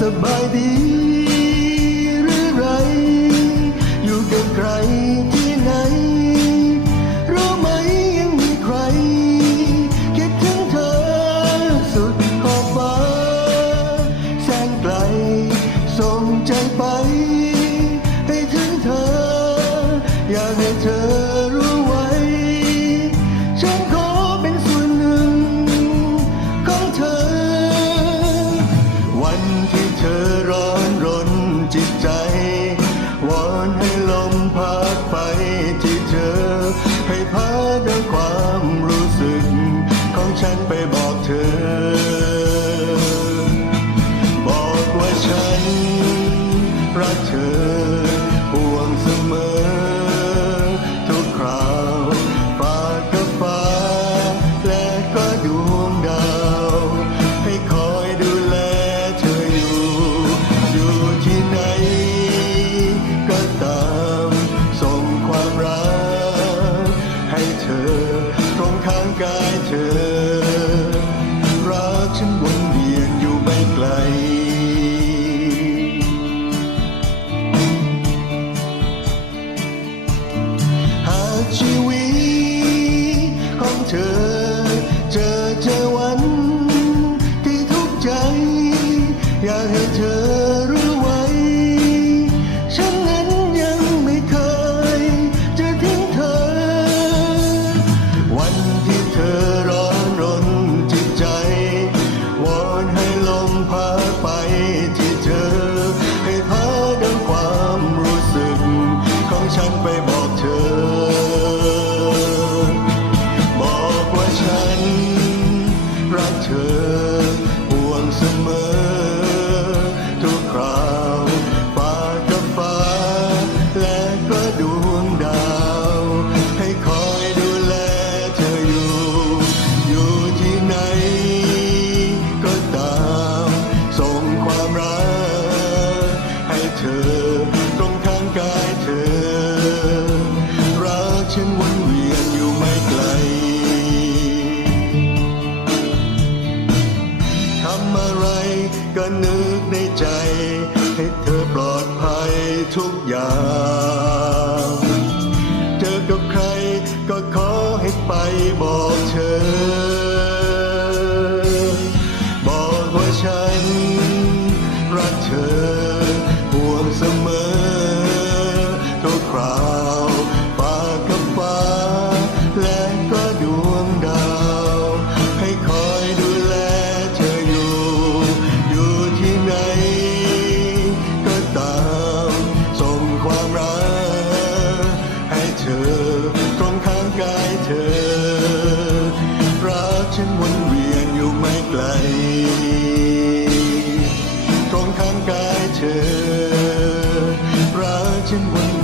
survive it. ฉันไปบอกเธอ บอกว่าฉันรักเธอ ห่วงเสมอ ทุกคราวฝากับฟ้า และก็ดวงดาว ให้คอยดูแลเธออยู่ อยู่ที่ไหน ก็ตามส่งความรักให้เธอตรงข้างกายเธอ เธอ เจอเจอวันที่ทุกใจ อยากให้เธอ summer ก็นึกในใจ ให้เธอปลอดภัยทุกอย่างันวนเวียนอยู่ไม่ไกล ตรงข้างกายเธอรักฉันวน